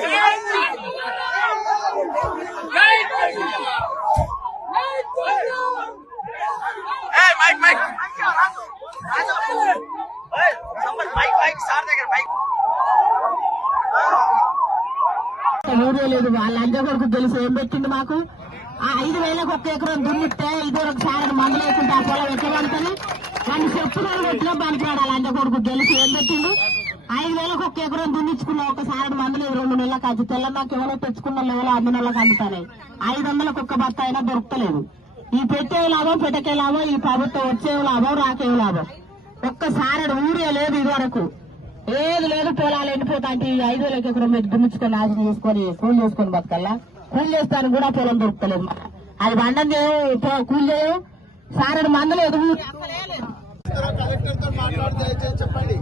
Yeah! లేదు వాళ్ళ అంజ కొడుకు తెలుసు. ఏం పెట్టిండు మాకు? ఆ ఐదు వేలకు ఒక్క ఎకరం దున్నిస్తే ఇది ఒక సారని మందులు వేసుకుంటే ఆ పొలం ఎట్లా పడుతుంది? వాడిని చెప్పులు కొట్టినా పనికిరాడు వాళ్ళ అంజ కొడుకు గెలిచి ఏం పెట్టిండు? ఐదు వేలకు ఒక్క ఎకరం దున్నించుకున్న ఒక సారని మందులు రెండు నెలల కాదు తెల్లన్నాక ఎవరో తెచ్చుకున్న లెవెల్ అన్ని నెలలకు అందుతాయి ఐదు వందలకు ఒక్క బత్త అయినా దొరకలేదు ఈ పెట్టే లాభం పెట్టకే లాభం ఈ ప్రభుత్వం వచ్చే లాభం రాకే లాభం. ఒక్కసారి ఊరే లేదు ఇదివరకు. ఏది లేదు పొలాలు ఎండిపోతా అంటే ఈ ఐదు వేలకి ఎకరం మీరు గుమ్మించుకొని నాశనం చేసుకొని కూలి చేసుకొని బతకల్లా? కూలి చేస్తాను కూడా పొలం దొరుకుతలేదు. అది బండం చేయవు కూలి చేయవు. సారడు మందలేదు ఎదుగు చెప్పండి.